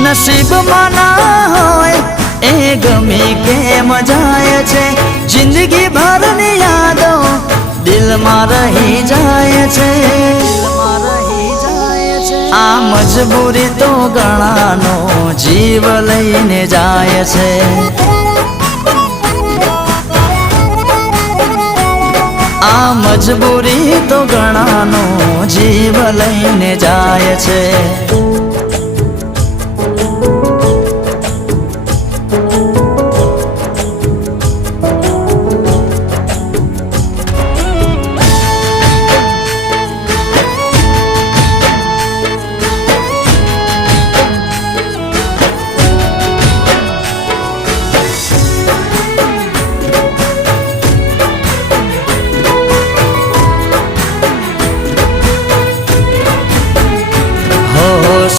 નસીબમાં ના હોય એ ગમી કેમ જાય છે, જિંદગી ભરની યાદો દિલમાં રહી જાય છે। આ મજબૂરી તો ઘણાનો જીવ લઈને જાય છે। આ મજબૂરી તો ઘણાનો જીવ લઈને જાય છે।